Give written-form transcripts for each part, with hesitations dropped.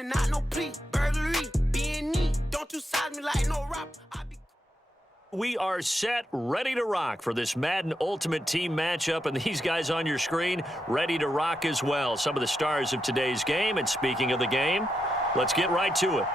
and not no plea. Burglary, being neat. Don't you size me like no rap. We are set, ready to rock for this Madden Ultimate Team matchup, and these guys on your screen ready to rock as well. Some of the stars of today's game, and speaking of the game, let's get right to it.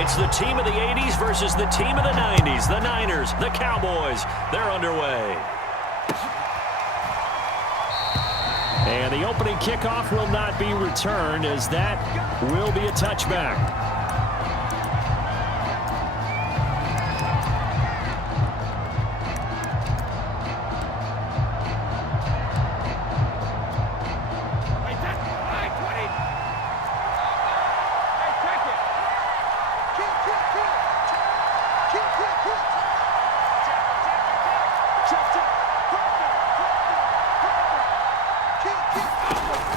It's the team of the 80s versus the team of the 90s. The Niners, the Cowboys, they're underway. And the opening kickoff will not be returned, as that will be a touchback.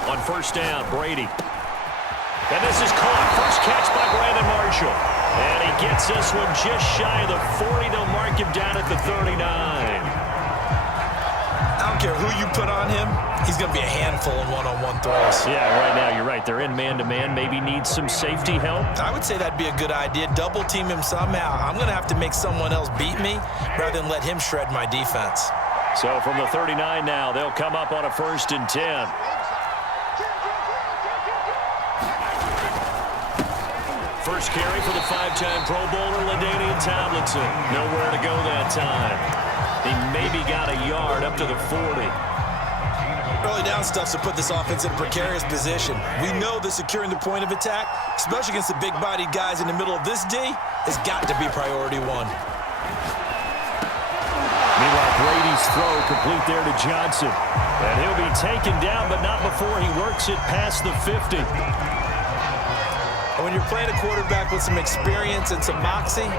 On first down, Brady. And this is caught. First catch by Brandon Marshall. And he gets this one just shy of the 40. They'll mark him down at the 39. I don't care who you put on him. He's going to be a handful in one-on-one throws. Yeah, right now you're right. They're in man-to-man. Maybe needs some safety help. I would say that'd be a good idea. Double team him somehow. I'm going to have to make someone else beat me rather than let him shred my defense. So from the 39 now, they'll come up on a 1st and 10. First carry for the 5-time Pro Bowler, LaDainian Tomlinson. Nowhere to go that time. He maybe got a yard up to the 40. Early down stuff to put this offense in a precarious position. We know that securing the point of attack, especially against the big-bodied guys in the middle of this D, has got to be priority one. Meanwhile, Brady's throw complete there to Johnson. And he'll be taken down, but not before he works it past the 50. When you're playing a quarterback with some experience and some moxie,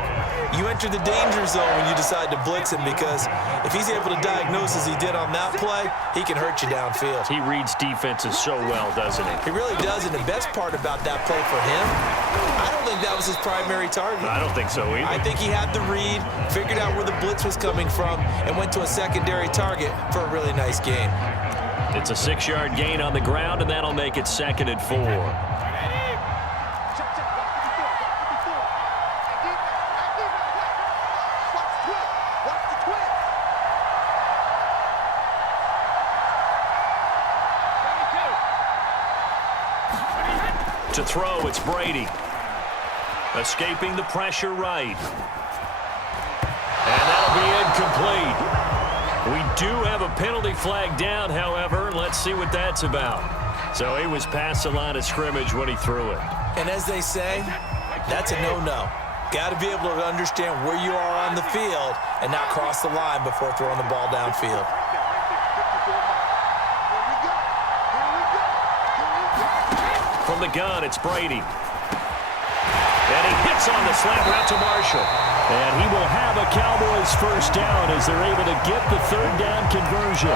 you enter the danger zone when you decide to blitz him, because if he's able to diagnose as he did on that play, he can hurt you downfield. He reads defenses so well, doesn't he? He really does, and the best part about that play for him, I don't think that was his primary target. I don't think so either. I think he had the read, figured out where the blitz was coming from, and went to a secondary target for a really nice gain. It's a 6-yard gain on the ground, and that'll make it 2nd and 4. To throw, it's Brady. Escaping the pressure right. And that'll be incomplete. We do have a penalty flag down, however. Let's see what that's about. So he was past the line of scrimmage when he threw it. And as they say, that's a no-no. Got to be able to understand where you are on the field and not cross the line before throwing the ball downfield. From the gun, it's Brady. And he hits on the slant route to Marshall. And he will have a Cowboys first down as they're able to get the 3rd down conversion.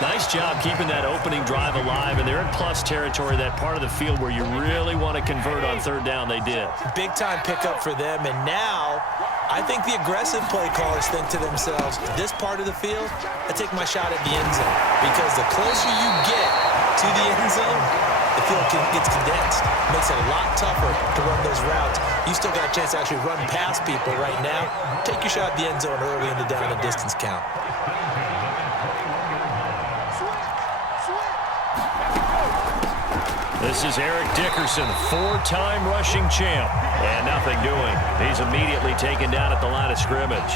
Nice job keeping that opening drive alive, and they're in plus territory, that part of the field where you really want to convert on 3rd down. They did. Big-time pickup for them, and now I think the aggressive play callers think to themselves, this part of the field, I take my shot at the end zone, because the closer you get to the end zone, the field gets condensed. Makes it a lot tougher to run those routes. You still got a chance to actually run past people right now. Take your shot at the end zone early in the down and distance count. This is Eric Dickerson, 4-time rushing champ. And nothing doing. He's immediately taken down at the line of scrimmage.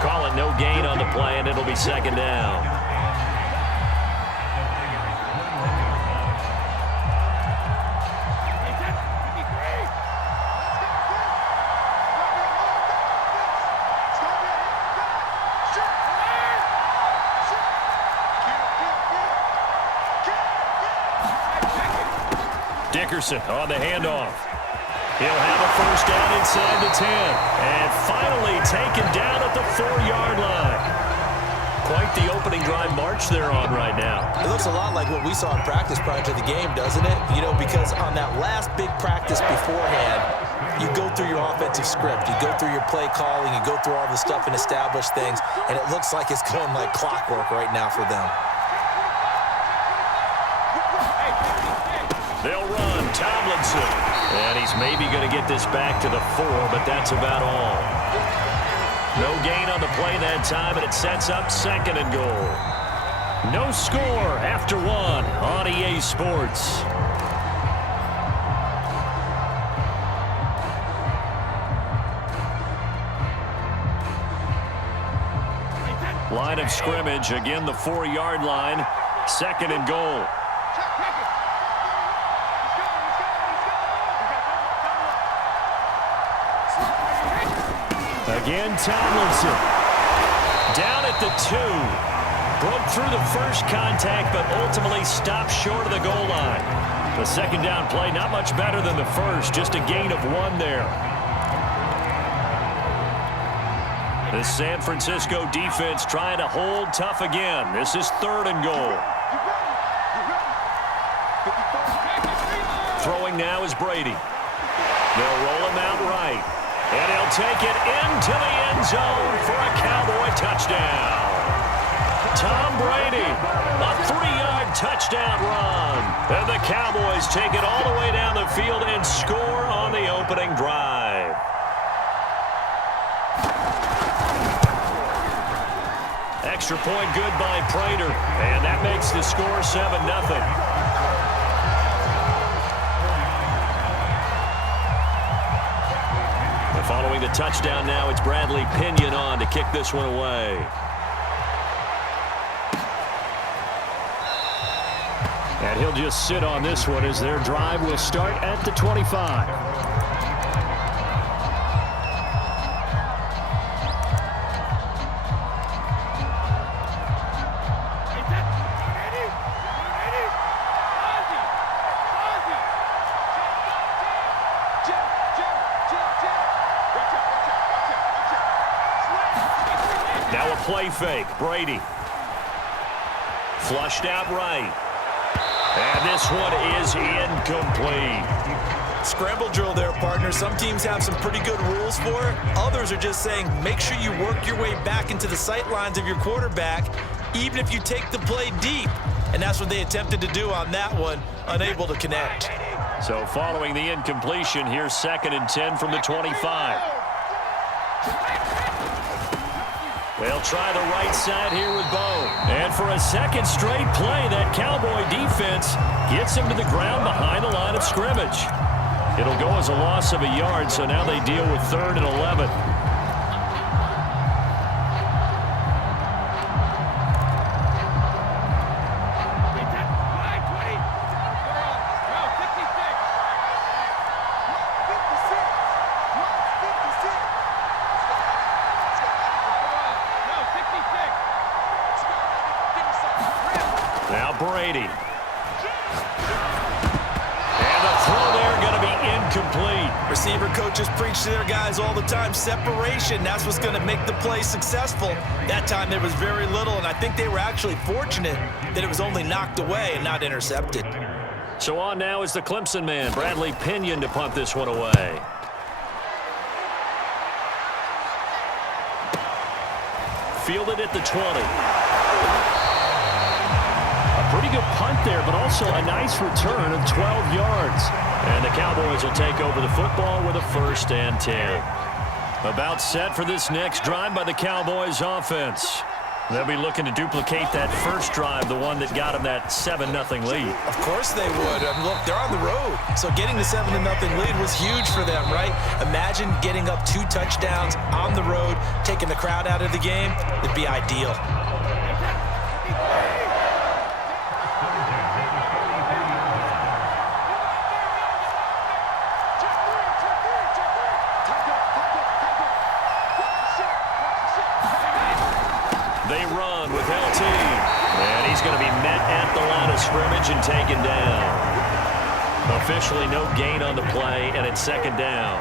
Call it no gain on the play, and it'll be 2nd down. Dickerson on the handoff. He'll have a first down inside the 10. And finally taken down at the 4-yard line. Quite the opening drive march they're on right now. It looks a lot like what we saw in practice prior to the game, doesn't it? You know, because on that last big practice beforehand, you go through your offensive script, you go through your play calling, you go through all the stuff and establish things, and it looks like it's going like clockwork right now for them. They'll run Tomlinson, and he's maybe going to get this back to the 4, but that's about all. No gain on the play that time, and it sets up 2nd and goal. No score after 1 on EA Sports. Line of scrimmage, again the 4-yard line, 2nd and goal. Again, Tomlinson. Down at the 2. Broke through the first contact, but ultimately stopped short of the goal line. The 2nd down play, not much better than the first, just a gain of 1 there. The San Francisco defense trying to hold tough again. This is 3rd and goal. Throwing now is Brady. They'll roll him out right. And he'll take it into the end zone for a Cowboy touchdown. Tom Brady, a 3-yard touchdown run. And the Cowboys take it all the way down the field and score on the opening drive. Extra point good by Prater. And that makes the score 7-0. Following the touchdown now, it's Bradley Pinion on to kick this one away. And he'll just sit on this one as their drive will start at the 25. Play fake. Brady. Flushed out right. And this one is incomplete. Scramble drill there, partner. Some teams have some pretty good rules for it. Others are just saying make sure you work your way back into the sight lines of your quarterback, even if you take the play deep. And that's what they attempted to do on that one, unable to connect. So following the incompletion, here's 2nd and 10 from the 25. They'll try the right side here with Bo. And for a 2nd straight play, that Cowboy defense gets him to the ground behind the line of scrimmage. It'll go as a loss of a yard, so now they deal with 3rd and 11. Now Brady. And the throw there going to be incomplete. Receiver coaches preach to their guys all the time. Separation, that's what's going to make the play successful. That time there was very little, and I think they were actually fortunate that it was only knocked away and not intercepted. So on now is the Clemson man, Bradley Pinion, to punt this one away. Fielded at the 20. Pretty good punt there, but also a nice return of 12 yards. And the Cowboys will take over the football with a 1st and 10. About set for this next drive by the Cowboys offense. They'll be looking to duplicate that first drive, the one that got them that 7-0 lead. Of course they would. Look, they're on the road, so getting the 7-0 lead was huge for them, right? Imagine getting up 2 touchdowns on the road, taking the crowd out of the game. It'd be ideal. They run with LT. And he's going to be met at the line of scrimmage and taken down. Officially no gain on the play, and it's 2nd down.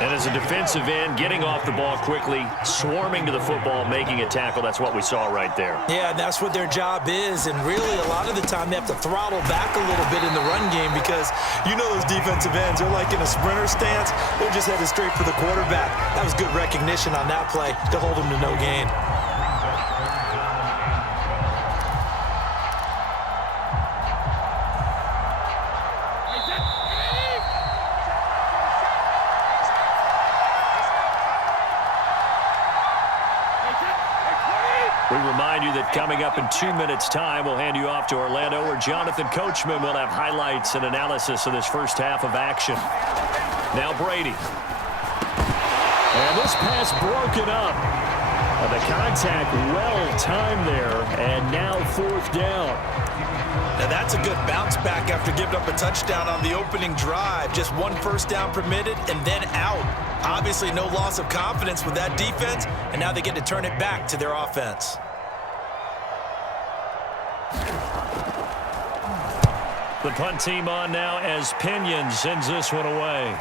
And as a defensive end, getting off the ball quickly, swarming to the football, making a tackle, that's what we saw right there. Yeah, and that's what their job is. And really, a lot of the time, they have to throttle back a little bit in the run game because you know those defensive ends, they're like in a sprinter stance. They're just headed straight for the quarterback. That was good recognition on that play to hold them to no gain. We remind you that coming up in 2 minutes' time, we'll hand you off to Orlando, where Jonathan Coachman will have highlights and analysis of this first half of action. Now Brady. And this pass broken up. And the contact well-timed there, and now 4th down. Now that's a good bounce back after giving up a touchdown on the opening drive. Just 1 first down permitted and then out. Obviously no loss of confidence with that defense, and now they get to turn it back to their offense. The punt team on now as Pinion sends this one away.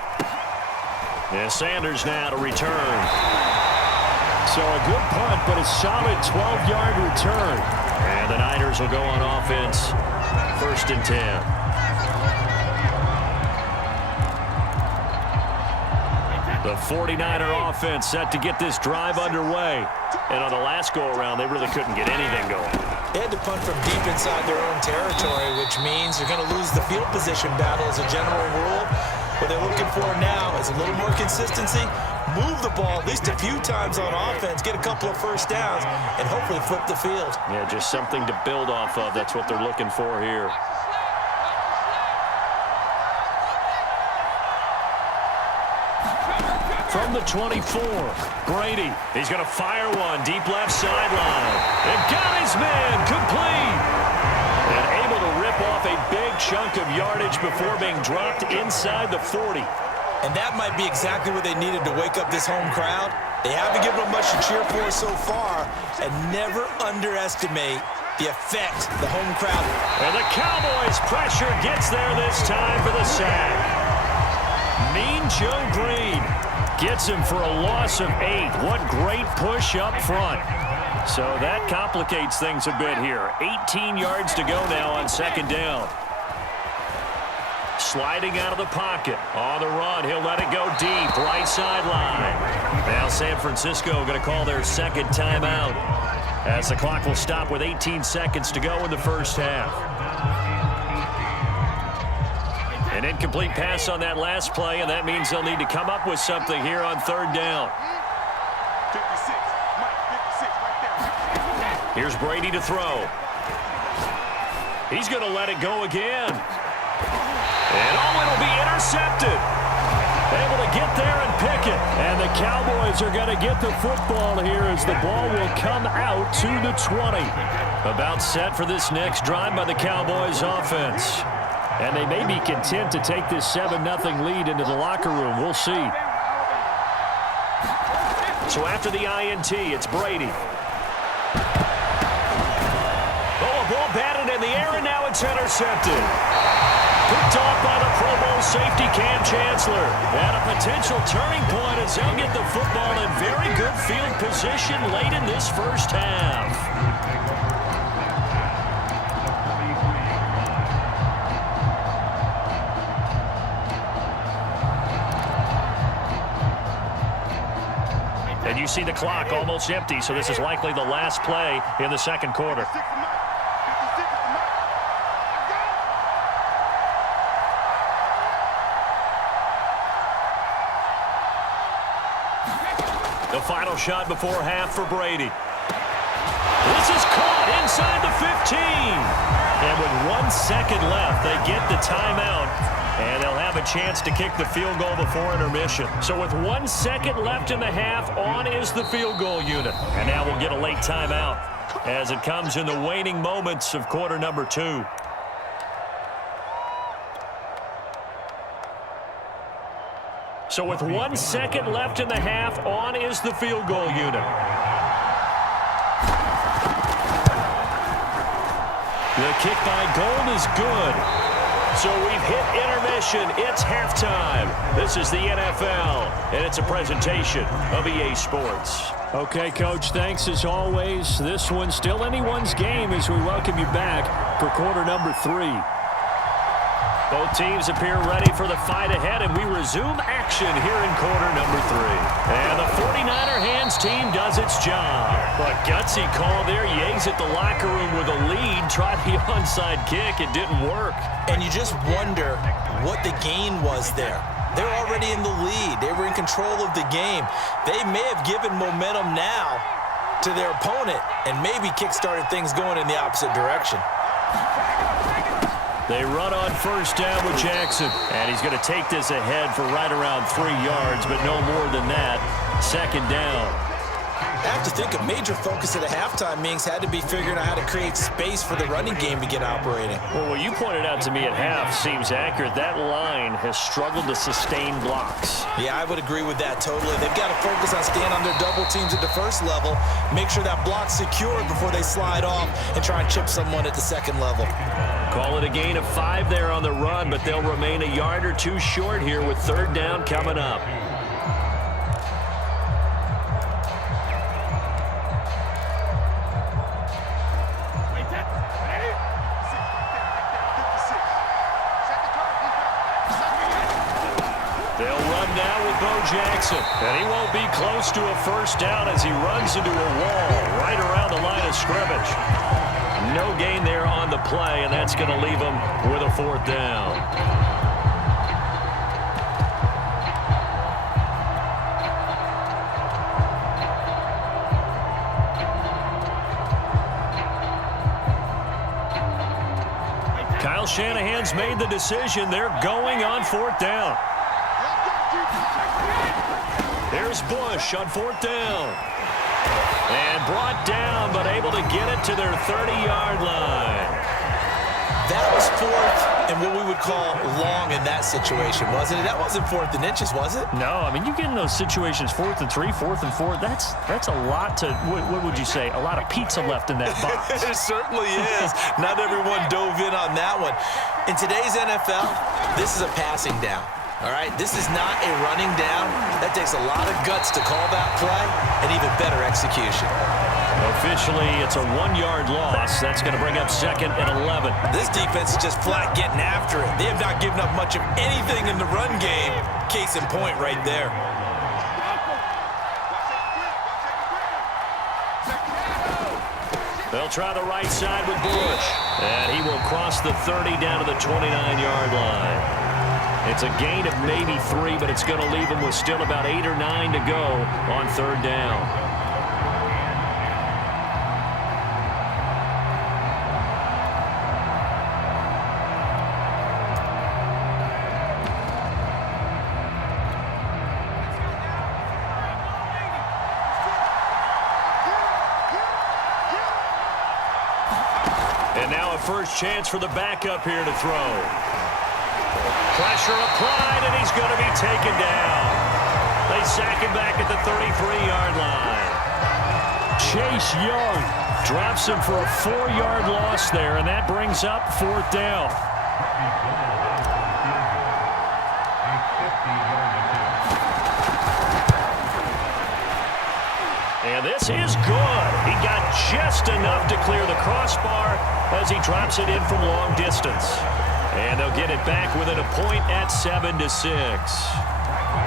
And Sanders now to return. So a good punt, but a solid 12-yard return. And the Niners will go on offense, 1st and 10. The 49er offense set to get this drive underway. And on the last go-around, they really couldn't get anything going. They had to punt from deep inside their own territory, which means they're going to lose the field position battle as a general rule. What they're looking for now is a little more consistency, move the ball at least a few times on offense, get a couple of first downs, and hopefully flip the field. Yeah, just something to build off of. That's what they're looking for here. From the 24, Brady. He's going to fire one deep left sideline. And got his man complete. And able to rip off a big chunk of yardage before being dropped inside the 40. And that might be exactly what they needed to wake up this home crowd. They haven't given them much to cheer for so far, and never underestimate the effect the home crowd. And the Cowboys pressure gets there this time for the sack. Mean Joe Green gets him for a loss of 8. What great push up front. So that complicates things a bit here. 18 yards to go now on 2nd down. Sliding out of the pocket. On the run, he'll let it go deep. Right sideline. Now San Francisco going to call their 2nd timeout, as the clock will stop with 18 seconds to go in the first half. An incomplete pass on that last play, and that means they'll need to come up with something here on 3rd down. Here's Brady to throw. He's going to let it go again. And it'll be intercepted. Able to get there and pick it. And the Cowboys are going to get the football here as the ball will come out to the 20. About set for this next drive by the Cowboys offense. And they may be content to take this 7-0 lead into the locker room. We'll see. So after the INT, it's Brady. Oh, a ball batted in the air, and now it's intercepted. Picked off by the Pro Bowl safety Cam Chancellor. And a potential turning point as they'll get the football in very good field position late in this first half. And you see the clock almost empty, so this is likely the last play in the 2nd quarter. The final shot before half for Brady. This is caught inside the 15. And with 1 second left, they get the timeout. And they'll have a chance to kick the field goal before intermission. So with 1 second left in the half, on is the field goal unit. And now we'll get a late timeout as it comes in the waning moments of quarter number 2. So with 1 second left in the half, on is the field goal unit. The kick by Gold is good. So we've hit intermission. It's halftime. This is the NFL, and it's a presentation of EA Sports. Okay, Coach, thanks as always. This one's still anyone's game as we welcome you back for quarter number 3. Both teams appear ready for the fight ahead, and we resume action here in quarter number 3. And the 49er hands team does its job. But gutsy call there. You exit the locker room with a lead. Tried the onside kick. It didn't work. And you just wonder what the gain was there. They're already in the lead. They were in control of the game. They may have given momentum now to their opponent and maybe kick-started things going in the opposite direction. They run on first down with Jackson. And he's going to take this ahead for right around 3 yards, but no more than that. Second down. I have to think a major focus at the halftime meetings had to be figuring out how to create space for the running game to get operating. Well, what you pointed out to me at half seems accurate. That line has struggled to sustain blocks. Yeah, I would agree with that totally. They've got to focus on staying on their double teams at the first level, make sure that block's secured before they slide off and try and chip someone at the second level. Call it a gain of 5 there on the run, but they'll remain a yard or 2 short here with third down coming up. Jackson, and he won't be close to a first down as he runs into a wall right around the line of scrimmage. No gain there on the play, and that's going to leave him with a fourth down. Kyle Shanahan's made the decision. They're going on fourth down. There's Bush on fourth down. And brought down, but able to get it to their 30-yard line. That was fourth and what we would call long in that situation, wasn't it? That wasn't fourth and inches, was it? No, I mean, you get in those situations, 4th and 3, 4th and 4. That's a lot to, what would you say, a lot of pizza left in that box. It certainly is. Not everyone dove in on that one. In today's NFL, this is a passing down. All right, this is not a running down. That takes a lot of guts to call that play and even better execution. Officially, it's a 1-yard loss. That's going to bring up 2nd and 11. This defense is just flat getting after it. They have not given up much of anything in the run game. Case in point right there. They'll try the right side with Bush. And he will cross the 30 down to the 29-yard line. It's a gain of maybe 3, but it's going to leave him with still about 8 or 9 to go on third down. And now a first chance for the backup here to throw. Pressure applied, and he's going to be taken down. They sack him back at the 33-yard line. Chase Young drops him for a 4-yard loss there, and that brings up fourth down. And this is good. He got just enough to clear the crossbar as he drops it in from long distance. And they'll get it back within a point at 7-6.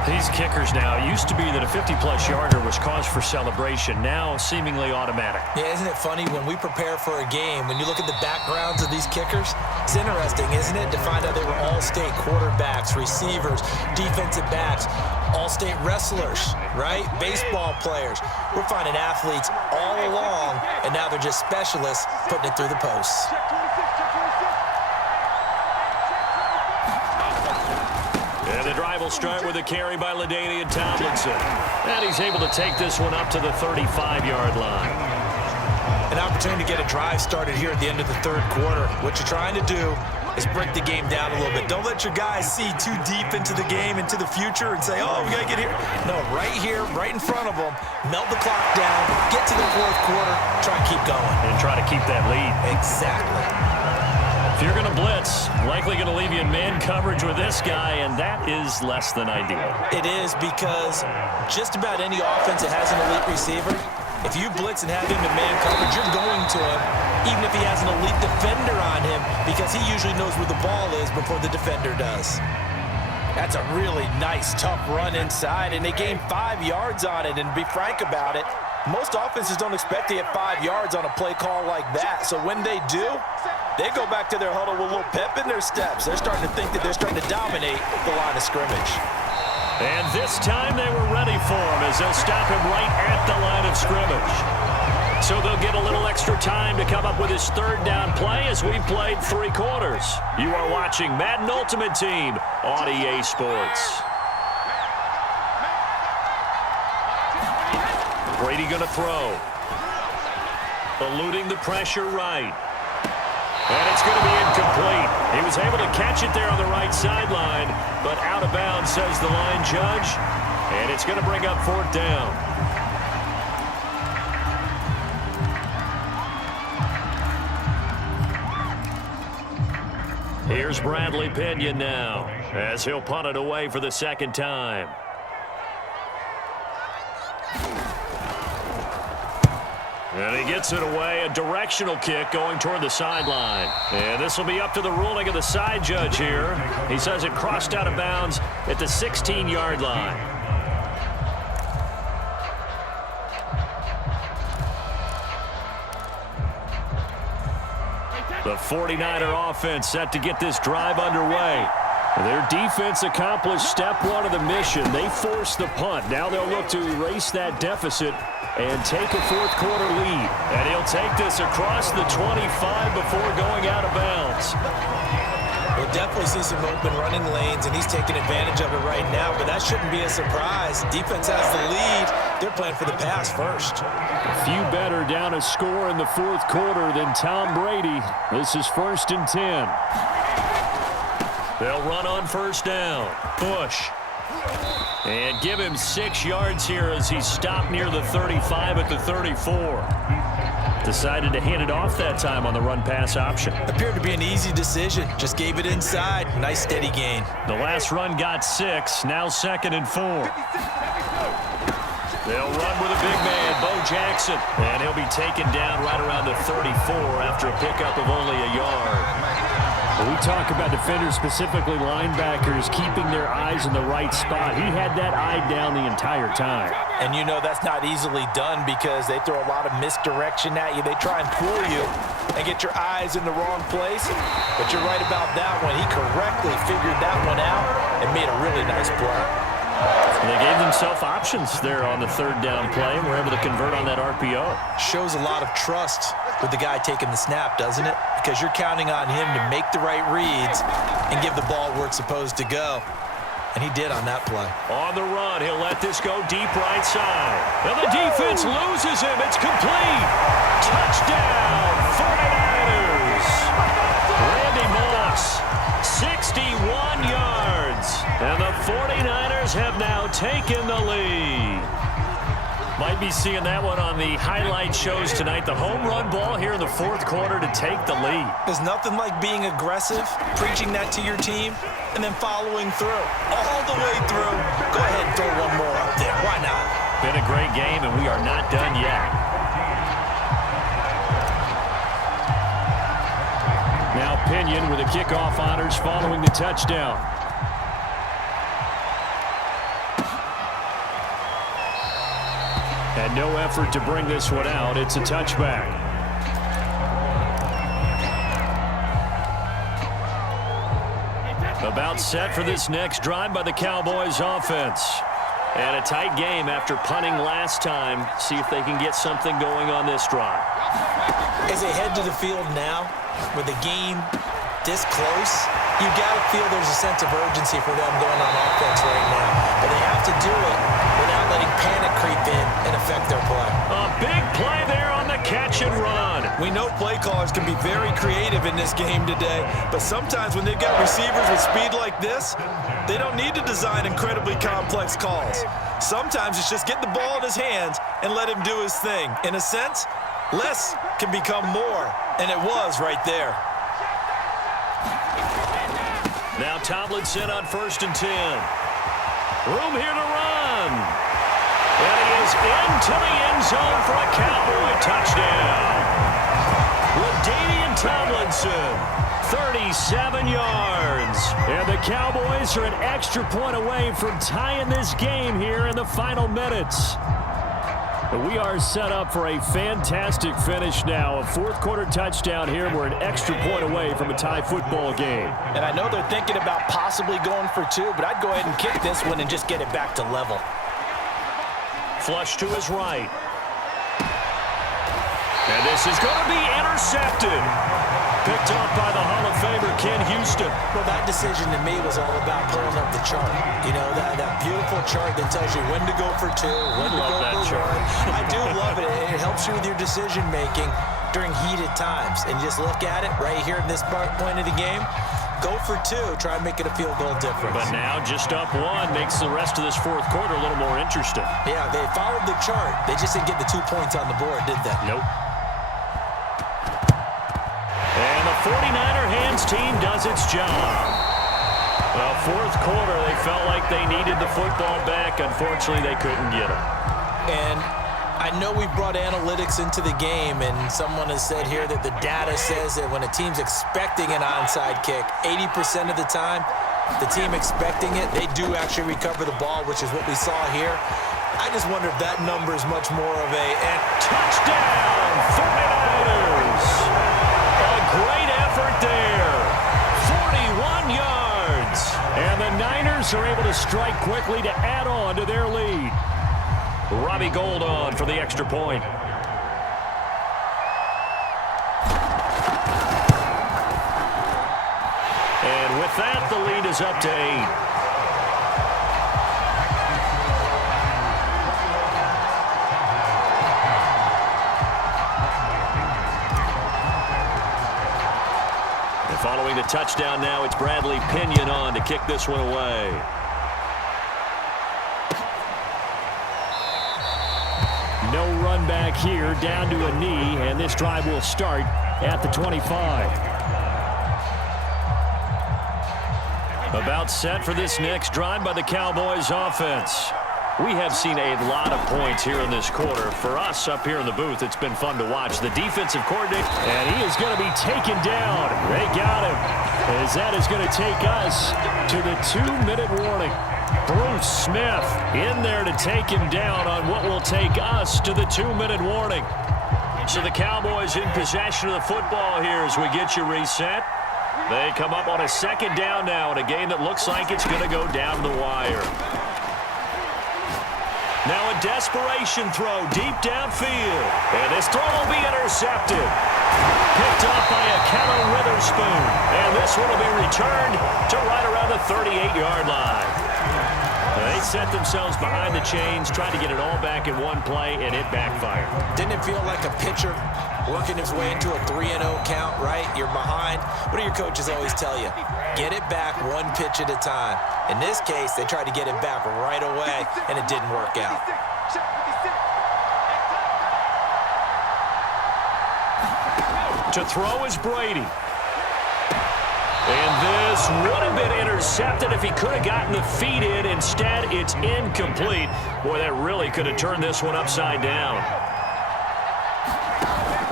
These kickers now, it used to be that a 50-plus yarder was cause for celebration. Now seemingly automatic. Yeah, isn't it funny when we prepare for a game, when you look at the backgrounds of these kickers, it's interesting, isn't it, to find out they were all-state quarterbacks, receivers, defensive backs, all-state wrestlers, right? Baseball players. We're finding athletes all along, and now they're just specialists putting it through the posts. And the drive will start with a carry by LaDainian Tomlinson. And he's able to take this one up to the 35-yard line. An opportunity to get a drive started here at the end of the third quarter. What you're trying to do is break the game down a little bit. Don't let your guys see too deep into the game, into the future, and say, oh, we got to get here. No, right here, right in front of them, melt the clock down, get to the fourth quarter, try and keep going. And try to keep that lead. Exactly. If you're going to blitz, likely going to leave you in man coverage with this guy, and that is less than ideal. It is, because just about any offense that has an elite receiver, if you blitz and have him in man coverage, you're going to him, even if he has an elite defender on him, because he usually knows where the ball is before the defender does. That's a really nice, tough run inside, and they gained 5 yards on it. And to be frank about it, most offenses don't expect to get 5 yards on a play call like that. So when they do, they go back to their huddle with a little pep in their steps. They're starting to think that they're starting to dominate the line of scrimmage. And this time they were ready for him as they'll stop him right at the line of scrimmage. So they'll get a little extra time to come up with his third down play as we've played 3 quarters. You are watching Madden Ultimate Team on EA Sports. Brady going to throw. Eluding the pressure right. And it's going to be incomplete. He was able to catch it there on the right sideline, but out of bounds, says the line judge. And it's going to bring up 4th down. Here's Bradley Pinion now, as he'll punt it away for the 2nd time. And he gets it away, a directional kick going toward the sideline. And this will be up to the ruling of the side judge here. He says it crossed out of bounds at the 16-yard line. The 49er offense set to get this drive underway. Their defense accomplished step 1 of the mission. They forced the punt. Now they'll look to erase that deficit and take a 4th quarter lead. And he'll take this across the 25 before going out of bounds. We'll definitely see some open running lanes, and he's taking advantage of it right now, but that shouldn't be a surprise. Defense has the lead. They're playing for the pass first. A few better down a score in the 4th quarter than Tom Brady. This is 1st and 10. They'll run on 1st down. Bush. And give him 6 yards here as he's stopped near the 35 at the 34. Decided to hand it off that time on the run-pass option. Appeared to be an easy decision. Just gave it inside. Nice steady gain. The last run got 6. Now 2nd and 4. They'll run with a big man, Bo Jackson. And he'll be taken down right around the 34 after a pickup of only a yard. We talk about defenders, specifically linebackers, keeping their eyes in the right spot. He had that eye down the entire time. And you know that's not easily done because they throw a lot of misdirection at you. They try and fool you and get your eyes in the wrong place. But you're right about that one. He correctly figured that one out and made a really nice play. They gave themselves options there on the 3rd down play and were able to convert on that RPO. Shows a lot of trust with the guy taking the snap, doesn't it? Because you're counting on him to make the right reads and give the ball where it's supposed to go. And he did on that play. On the run, he'll let this go deep right side. And the defense loses him. It's complete. Touchdown, 49ers. Randy Moss, 61 yards. And the 49ers have now taken the lead. Might be seeing that one on the highlight shows tonight. The home run ball here in the 4th quarter to take the lead. There's nothing like being aggressive, preaching that to your team, and then following through. All the way through. Go ahead and throw one more up there. Why not? Been a great game, and we are not done yet. Now Pinion with the kickoff honors following the touchdown. And no effort to bring this one out. It's a touchback. About set for this next drive by the Cowboys offense. And a tight game after punting last time. See if they can get something going on this drive. As they head to the field now, with the game this close, you got to feel there's a sense of urgency for them going on offense right now. But they have to do it without letting panic creep in and affect their play. A big play there on the catch and run. We know play callers can be very creative in this game today, but sometimes when they've got receivers with speed like this, they don't need to design incredibly complex calls. Sometimes it's just get the ball in his hands and let him do his thing. In a sense, less can become more, and it was right there. Now Tomlinson on 1st and 10. Room here to run. And he is into the end zone for a Cowboy touchdown. LaDainian Tomlinson, 37 yards. And the Cowboys are an extra point away from tying this game here in the final minutes. We are set up for a fantastic finish now. A fourth-quarter touchdown here. We're an extra point away from a tie football game. And I know they're thinking about possibly going for 2, but I'd go ahead and kick this one and just get it back to level. Flush to his right. And this is going to be intercepted. Picked up by the Hall of Famer, Ken Houston. Well, that decision to me was all about pulling up the chart. You know, that beautiful chart that tells you when to go for 2, when to go for 1. I do love it. It helps you with your decision-making during heated times. And just look at it right here at this point of the game. Go for 2. Try and make it a field goal difference. But now just up 1 makes the rest of this fourth quarter a little more interesting. Yeah, they followed the chart. They just didn't get the 2 points on the board, did they? Nope. And the 49er hands team does its job. Well, fourth quarter, they felt like they needed the football back. Unfortunately, they couldn't get it. And I know we brought analytics into the game, and someone has said here that the data says that when a team's expecting an onside kick, 80% of the time, the team expecting it, they do actually recover the ball, which is what we saw here. I just wonder if that number is much more of a touchdown, 49ers. A great effort there. 41 yards. And the Niners are able to strike quickly to add on to their lead. Robbie Gould on for the extra point. And with that, the lead is up to 8. Following the touchdown now, it's Bradley Pinion on to kick this one away. No run back here, down to a knee, and this drive will start at the 25. About set for this next drive by the Cowboys offense. We have seen a lot of points here in this quarter. For us up here in the booth, it's been fun to watch. The defensive coordinator, and he is going to be taken down. They got him, as that is going to take us to the 2-minute warning. Bruce Smith in there to take him down on what will take us to the 2-minute warning. So the Cowboys in possession of the football here as we get you reset. They come up on a second down now in a game that looks like it's going to go down the wire. Now a desperation throw deep downfield. And this throw will be intercepted. Picked up by a Keller Witherspoon. And this one will be returned to right around the 38-yard line. They set themselves behind the chains, tried to get it all back in one play, and it backfired. Didn't it feel like a pitcher working his way into a 3-0 count, right? You're behind. What do your coaches always tell you? Get it back one pitch at a time. In this case, they tried to get it back right away, and it didn't work out. To throw is Brady. And this would have been intercepted if he could have gotten the feet in. Instead, it's incomplete. Boy, that really could have turned this one upside down.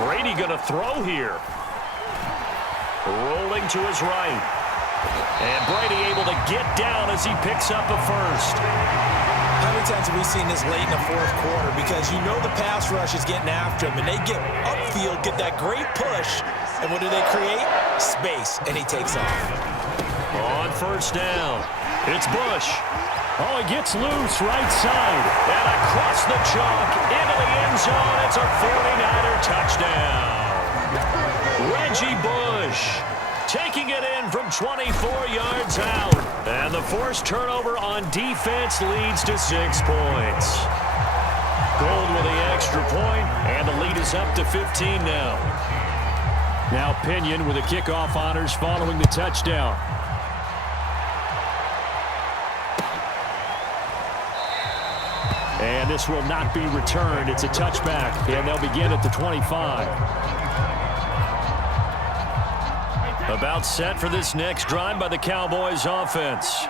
Brady going to throw here. Rolling to his right. And Brady able to get down as he picks up a first. How many times have we seen this late in the fourth quarter? Because you know the pass rush is getting after him, and they get upfield, get that great push, and what do they create? Space, and he takes off. On first down, it's Bush. Oh, he gets loose right side. And across the chalk, into the end zone, it's a 49er touchdown. Reggie Bush taking it in from 24 yards out. And the forced turnover on defense leads to 6 points. Gould with the extra point, and the lead is up to 15 now. Now Pinion with the kickoff honors following the touchdown. And this will not be returned. It's a touchback, and they'll begin at the 25. About set for this next drive by the Cowboys offense.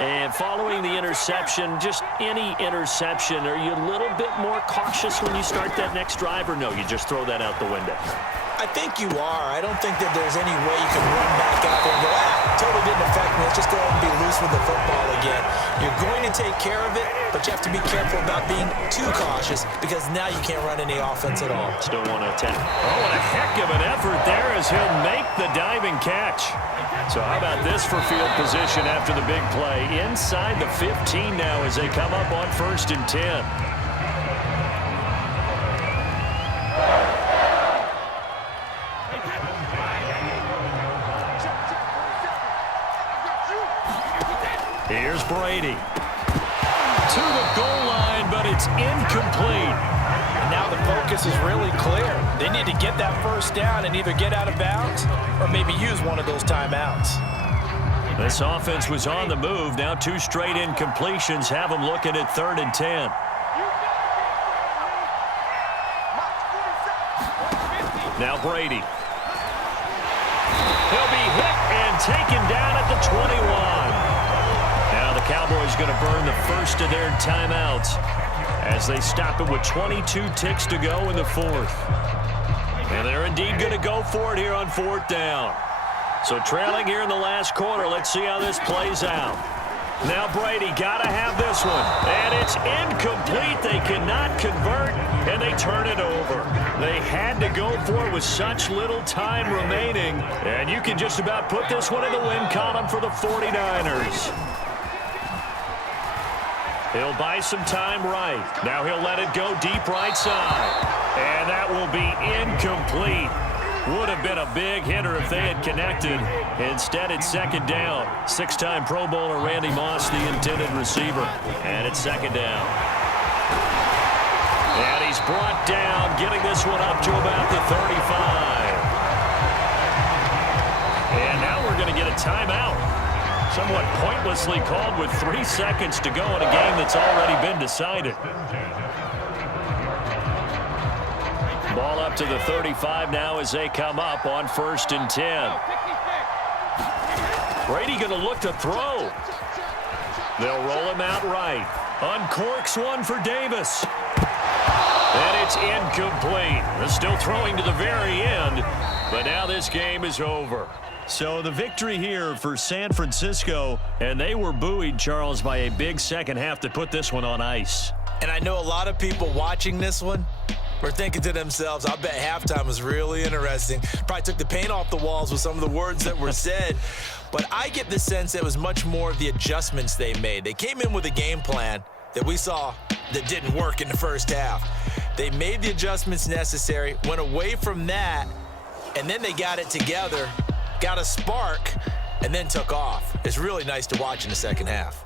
And following the interception, just any interception, are you a little bit more cautious when you start that next drive, or no, you just throw that out the window? I think you are. I don't think that there's any way you can run back out there and go, totally didn't affect me. Let's just go ahead and be loose with the football again. You're going to take care of it, but you have to be careful about being too cautious because now you can't run any offense at all. Still want to attack. Oh, what a heck of an effort there as he'll make the diving catch. So how about this for field position after the big play? Inside the 15 now as they come up on 1st and 10. Here's Brady. To the goal line, but it's incomplete. And now the focus is really clear. They need to get that first down and either get out of bounds or maybe use one of those timeouts. This offense was on the move. Now 2 straight incompletions have them looking at 3rd and 10. Now Brady. He'll be hit and taken down at the 21. Now the Cowboys going to burn the first of their timeouts as they stop it with 22 ticks to go in the 4th. And they're indeed going to go for it here on 4th down. So trailing here in the last quarter, let's see how this plays out. Now Brady got to have this one. And it's incomplete. They cannot convert, and they turn it over. They had to go for it with such little time remaining. And you can just about put this one in the win column for the 49ers. He'll buy some time right. Now he'll let it go deep right side. And that will be incomplete. Would have been a big hitter if they had connected. Instead, it's 2nd down. 6-time Pro Bowler Randy Moss, the intended receiver. And it's 2nd down. And he's brought down, getting this one up to about the 35. And now we're going to get a timeout. Somewhat pointlessly called with 3 seconds to go in a game that's already been decided. Ball up to the 35 now as they come up on 1st and 10. Brady going to look to throw. They'll roll him out right. Uncorks one for Davis. And it's incomplete. They're still throwing to the very end, but now this game is over. So the victory here for San Francisco, and they were buoyed, Charles, by a big second half to put this one on ice. And I know a lot of people watching this one were thinking to themselves, I bet halftime was really interesting. Probably took the paint off the walls with some of the words that were said. But I get the sense it was much more of the adjustments they made. They came in with a game plan that we saw that didn't work in the first half. They made the adjustments necessary, went away from that, and then they got it together, got a spark, and then took off. It's really nice to watch in the second half.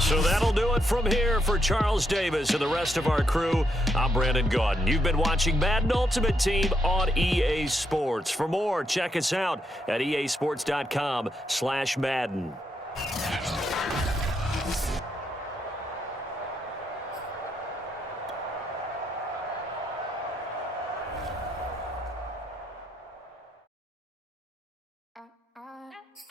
So that'll do it from here for Charles Davis and the rest of our crew. I'm Brandon Gaudin. You've been watching Madden Ultimate Team on EA Sports. For more, check us out at easports.com/Madden.